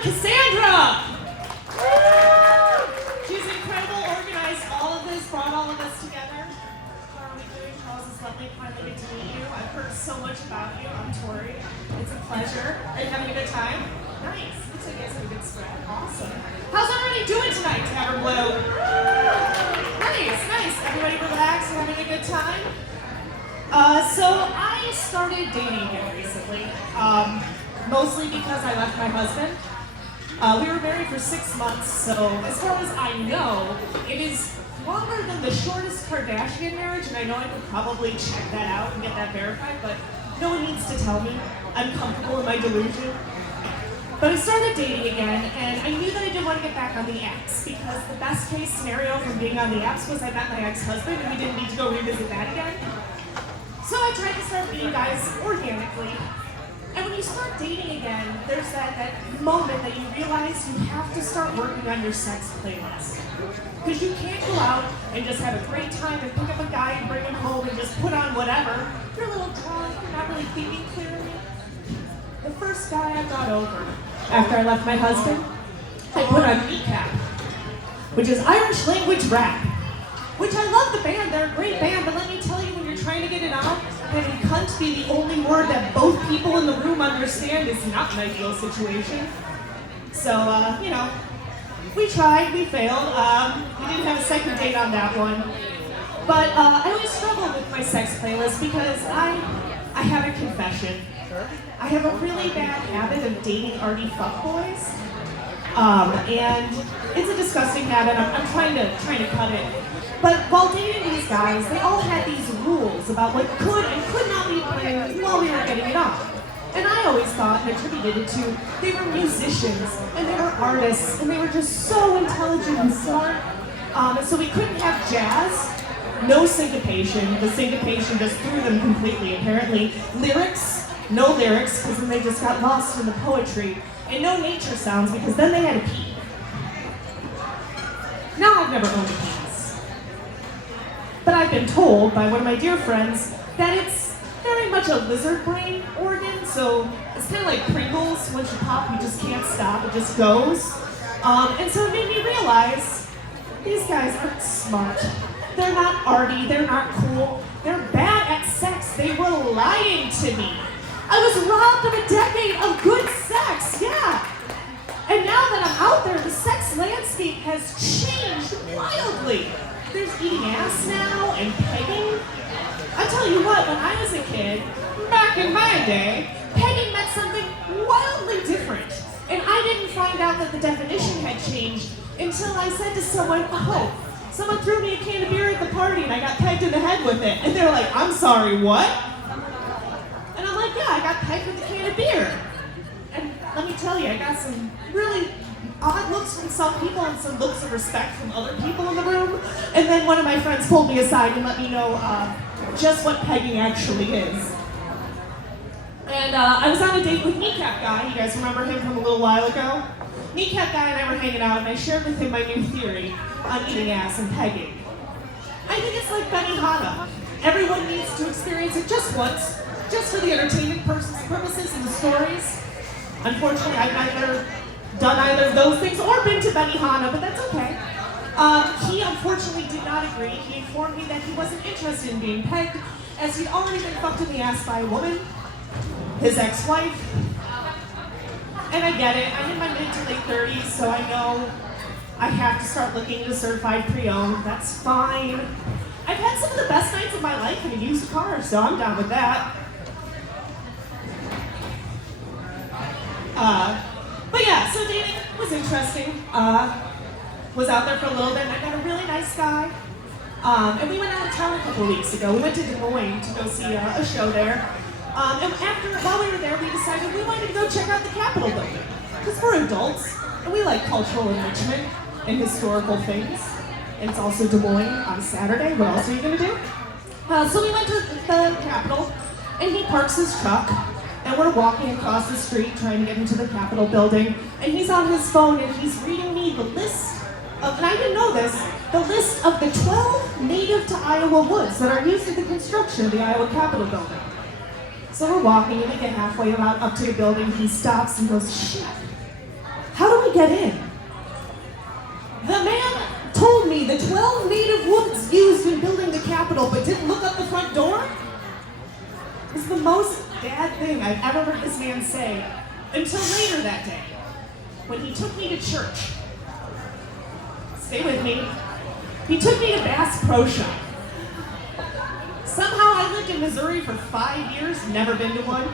Cassandra! She's incredible, organized all of this, brought all of us together. How are we doing? Charles, it's lovely finally to meet you. I've heard so much about you. I'm Tori. It's a pleasure. Are you having a good time? Nice. Looks like you guys have a good spread. Awesome. How's everybody doing tonight, Tavern Blue? Nice, nice. Everybody relaxed and having a good time? So I started dating again recently, mostly because I left my husband. We were married for 6 months, so as far as I know, it is longer than the shortest Kardashian marriage, and I know I could probably check that out and get that verified, but no one needs to tell me. I'm comfortable in my delusion. But I started dating again, and I knew that I didn't want to get back on the apps, because the best case scenario from being on the apps was I met my ex-husband, and we didn't need to go revisit that again. So I tried to start meeting guys organically. And when you start dating again, there's that moment that you realize you have to start working on your sex playlist. Because you can't go out and just have a great time and pick up a guy and bring him home and just put on whatever. You're a little drunk, you're not really thinking clearly. The first guy I got over after I left my husband, I put on Kneecap, which is Irish language rap. Which I love the band, they're a great band, but let me tell you, when you're trying to get it on, having cunt be the only word that both people in the room understand is not an ideal situation. So, we tried, we failed. We didn't have a second date on that one. But I always struggle with my sex playlist because I have a confession. I have a really bad habit of dating arty fuckboys. And it's a disgusting habit. I'm trying to cut it. But while dating these guys, they all had these rules about what could and could not be playing while we were getting it on. And I always thought and attributed it to they were musicians and they were artists and they were just so intelligent and smart. And so we couldn't have jazz, no syncopation. The syncopation just threw them completely. Apparently, lyrics, no lyrics, because then they just got lost in the poetry. And no nature sounds, because then they had to pee. Now I've never owned a penis. But I've been told by one of my dear friends that it's very much a lizard brain organ, so it's kind of like Pringles. Once you pop, you just can't stop, it just goes. And so it made me realize these guys aren't smart. They're not arty, they're not cool, they're bad at sex. They were lying to me. I was robbed of a decade of good sex, yeah. And now that I'm out there, the sex landscape has changed wildly. There's eating ass now and pegging. I tell you what, when I was a kid, back in my day, pegging meant something wildly different. And I didn't find out that the definition had changed until I said to someone, oh, someone threw me a can of beer at the party and I got pegged in the head with it. And they're like, I'm sorry, what? And I'm like, yeah, I got pegged with a can of beer. And let me tell you, I got some really odd looks from some people and some looks of respect from other people in the room. And then one of my friends pulled me aside and let me know just what pegging actually is. And I was on a date with Kneecap Guy. You guys remember him from a little while ago? Kneecap Guy and I were hanging out and I shared with him my new theory on eating ass and pegging. I think it's like Benihana. Everyone needs to experience it just once, just for the entertainment purposes and the stories. Unfortunately, I've neither done either of those things or been to Benihana, but that's okay. He unfortunately did not agree. He informed me that he wasn't interested in being pegged, as he'd already been fucked in the ass by a woman, his ex-wife. And I get it, I'm in my mid to late 30s, so I know I have to start looking into certified pre-owned. That's fine. I've had some of the best nights of my life in a used car, so I'm down with that. But yeah, so dating was interesting. Was out there for a little bit, and I met a really nice guy. And we went out of town a couple weeks ago. We went to Des Moines to go see a show there. And while we were there, we decided we wanted to go check out the Capitol building. Because we're adults, and we like cultural enrichment and historical things. And it's also Des Moines on a Saturday. What else are you gonna do? So we went to the Capitol, and he parks his truck. And we're walking across the street trying to get into the Capitol building, and he's on his phone and he's reading me the list of, and I didn't know this, the list of the 12 native to Iowa woods that are used in the construction of the Iowa Capitol building. So we're walking and we get halfway up to the building, he stops and goes, shit, how do I get in? The man told me the 12 native woods used in building the Capitol, but didn't look up the front door. It was the most bad thing I've ever heard this man say, until later that day, when he took me to church. Stay with me. He took me to Bass Pro Shop. Somehow I lived in Missouri for 5 years, never been to one.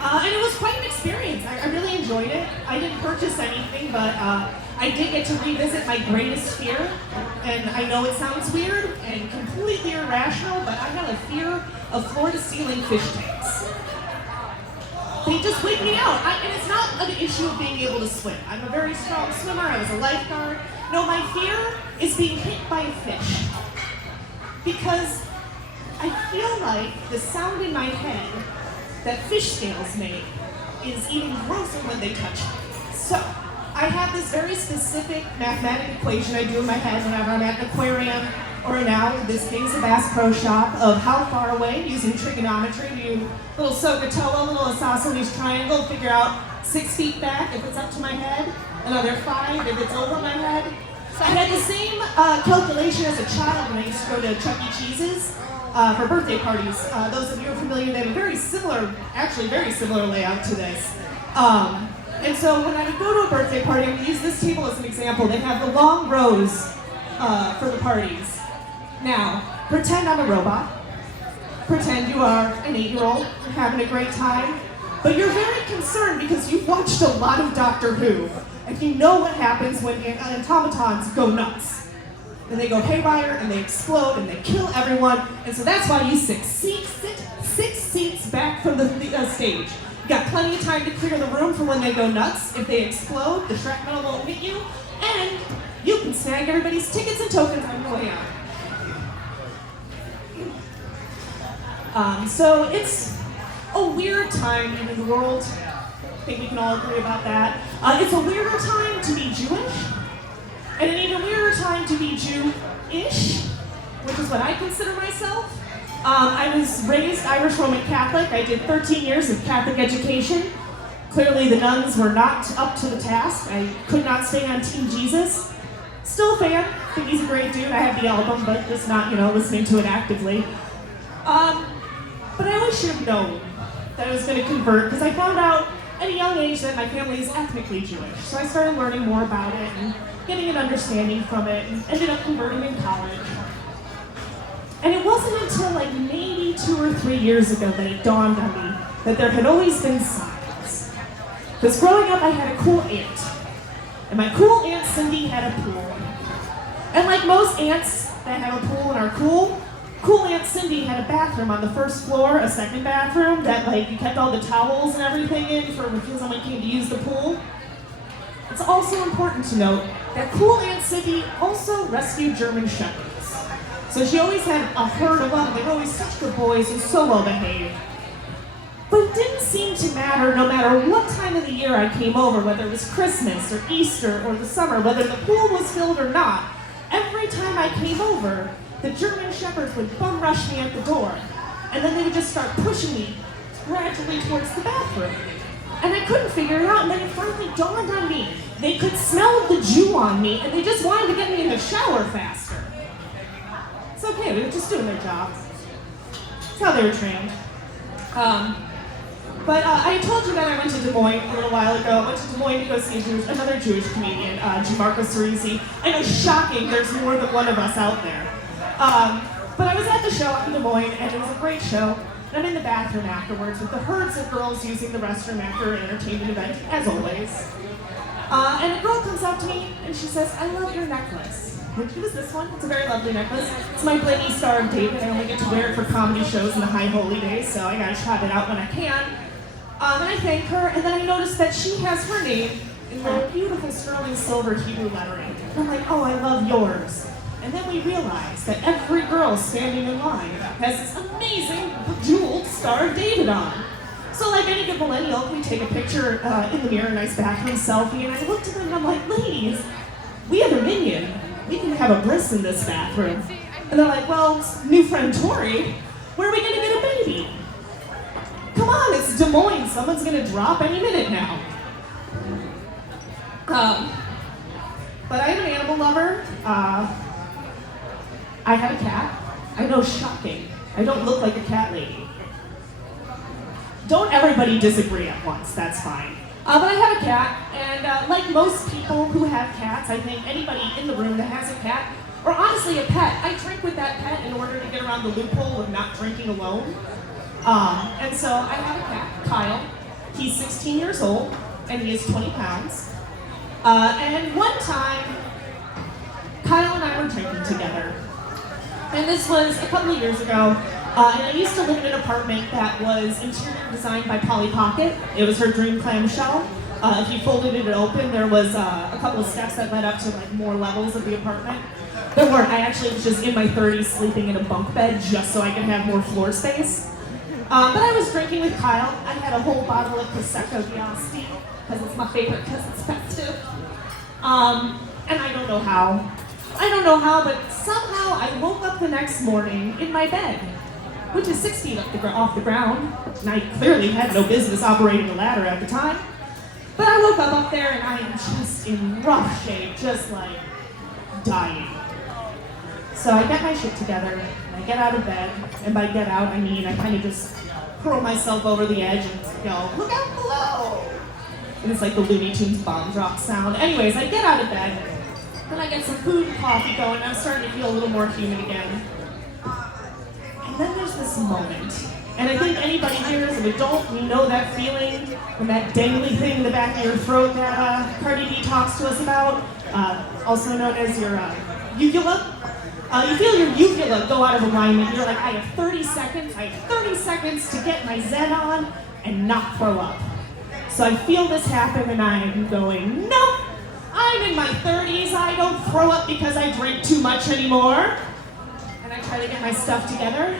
And it was quite an experience. I really enjoyed it. I didn't purchase anything, but I did get to revisit my greatest fear. And I know it sounds weird and completely irrational, but I had a fear of floor-to-ceiling fish tanks. They just wig me out. And it's not an issue of being able to swim. I'm a very strong swimmer. I was a lifeguard. No, my fear is being hit by a fish. Because I feel like the sound in my head that fish scales make is even grosser when they touch me. So, I have this very specific mathematical equation I do in my head whenever I'm at an aquarium, or now, in this case, a Bass Pro Shop, of how far away, using trigonometry, do little SOHCAHTOA, little isosceles triangle, figure out 6 feet back if it's up to my head, another 5 if it's over my head. So I had the same calculation as a child when I used to go to Chuck E. Cheese's for birthday parties. Those of you who are familiar, they have a very similar layout to this. And so when I would go to a birthday party, I'm going to use this table as an example. They have the long rows for the parties. Now, pretend I'm a robot. Pretend you are an 8-year-old having a great time. But you're very concerned because you've watched a lot of Doctor Who. And you know what happens when automatons go nuts. And they go haywire, and they explode, and they kill everyone. And so that's why you sit 6 seats back from the stage. You got plenty of time to clear the room for when they go nuts. If they explode, the shrapnel won't hit you. And you can snag everybody's tickets and tokens on your way out. So it's a weird time in the world. I think we can all agree about that. It's a weirder time to be Jewish, and an even weirder time to be Jew-ish, which is what I consider myself. I was raised Irish Roman Catholic. I did 13 years of Catholic education. Clearly the nuns were not up to the task. I could not stay on Team Jesus. Still a fan. I think he's a great dude. I have the album, but just not, listening to it actively. But I always should have known that I was going to convert, because I found out at a young age that my family is ethnically Jewish. So I started learning more about it and getting an understanding from it, and ended up converting in college. And it wasn't until maybe 2 or 3 years ago that it dawned on me that there had always been signs. Because growing up, I had a cool aunt. And my cool Aunt Cindy had a pool. And like most aunts that have a pool and are cool Aunt Cindy had a bathroom on the first floor, a second bathroom that you kept all the towels and everything in for when someone came to use the pool. It's also important to note that cool Aunt Cindy also rescued German Shepherds. So she always had a herd of them. They were always such good boys and so well behaved. But it didn't seem to matter no matter what time of the year I came over, whether it was Christmas or Easter or the summer, whether the pool was filled or not. Every time I came over, the German Shepherds would bum rush me at the door, and then they would just start pushing me gradually towards the bathroom. And I couldn't figure it out, and then it finally dawned on me. They could smell the Jew on me, and they just wanted to get me in the shower faster. It's okay, they were just doing their job. That's how they were trained. But I told you that I went to Des Moines a little while ago. I went to Des Moines to go see another Jewish comedian, Marco Cerisi. I know, shocking, there's more than one of us out there. But I was at the show in Des Moines, and it was a great show. And I'm in the bathroom afterwards with the herds of girls using the restroom after an entertainment event, as always. And a girl comes up to me, and she says, "I love your necklace." Which was this one. It's a very lovely necklace. It's my blingy Star of David. I only get to wear it for comedy shows in the high holy days, so I gotta trot it out when I can. And I thank her, and then I noticed that she has her name in very beautiful sterling silver Hebrew lettering. And I'm like, "Oh, I love yours." And then we realized that every girl standing in line has this amazing jeweled Star of David on. So like any good millennial, we take a picture in the mirror, a nice bathroom selfie, and I looked at them and I'm like, "Ladies, we have a minion. We can have a bliss in this bathroom." And they're like, "Well, new friend Tori, where are we gonna get a baby?" Come on, it's Des Moines. Someone's gonna drop any minute now. Um, but I am an animal lover. I have a cat. I know, shocking. I don't look like a cat lady. Don't everybody disagree at once, that's fine. But I have a cat, and like most people who have cats, I think anybody in the room that has a cat, or honestly a pet, I drink with that pet in order to get around the loophole of not drinking alone. And so I have a cat, Kyle. He's 16 years old, and he is 20 pounds. And one time, Kyle and I were drinking together. And this was a couple of years ago. And I used to live in an apartment that was interior designed by Polly Pocket. It was her dream clamshell. If you folded it open, there was a couple of steps that led up to like more levels of the apartment. There weren't. I actually was just in my 30s sleeping in a bunk bed just so I could have more floor space. But I was drinking with Kyle. I had a whole bottle of Prosecco Giasti because it's my favorite because it's festive. And I don't know how, but somehow I woke up the next morning in my bed, which is 6 feet off the ground, and I clearly had no business operating a ladder at the time. But I woke up there and I am just in rough shape, just like dying. So I get my shit together, and I get out of bed, and by get out, I mean I kind of just hurl myself over the edge and go, look out below! And it's like the Looney Tunes bomb drop sound. Anyways, I get out of bed, then I get some food and coffee going, and I'm starting to feel a little more human again. And then there's this moment, and I think anybody here is an adult, you know that feeling, and that dangly thing in the back of your throat that Cardi B talks to us about, also known as your uvula. You feel your uvula go out of alignment. You're like, I have 30 seconds to get my Zen on and not throw up. So I feel this happen, and I'm going, nope, I'm in my 30s, I don't throw up because I drink too much anymore. And I try to get my stuff together.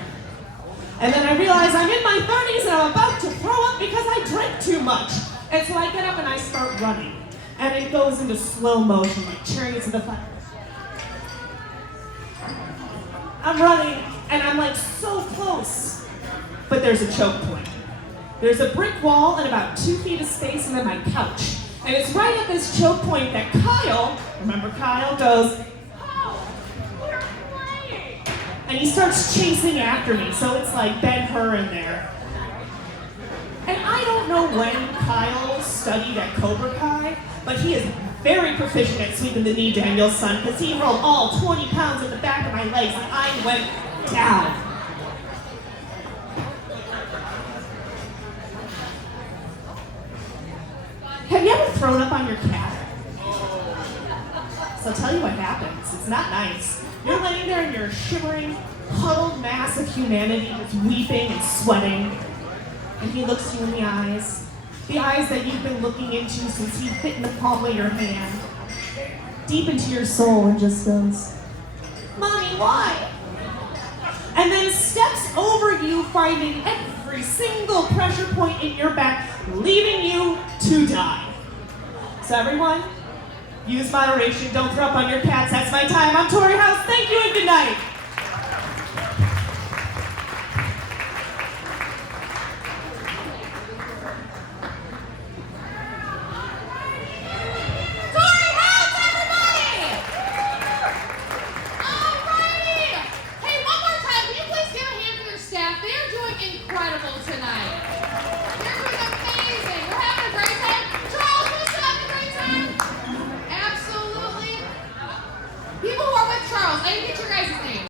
And then I realize I'm in my 30s and I'm about to throw up because I drank too much. And so I get up and I start running. And it goes into slow motion, like chariots of the fire. I'm running, and I'm like so close. But there's a choke point. There's a brick wall and about 2 feet of space, and then my couch. And it's right at this choke point that Kyle, remember Kyle, goes, and he starts chasing after me, so it's like Ben-Hur in there. And I don't know when Kyle studied at Cobra Kai, but he is very proficient at sweeping the knee Daniel's son, because he rolled all 20 pounds at the back of my legs, and I went down. Have you ever thrown up on your cat? So I'll tell you what happens. It's not nice. You're laying there in your shivering, huddled mass of humanity that's weeping and sweating. And he looks you in the eyes that you've been looking into since he fit in the palm of your hand, deep into your soul, and just goes, Mommy, why? And then steps over you, finding every single pressure point in your back, leaving you to die. So everyone, use moderation, don't throw up on your cats. That's my time. I'm Tori House. Thank you and good night. Incredible tonight. They're doing amazing. We're having a great time. Charles, are we still having a great time? Absolutely. People who are with Charles, I didn't get your guys' name.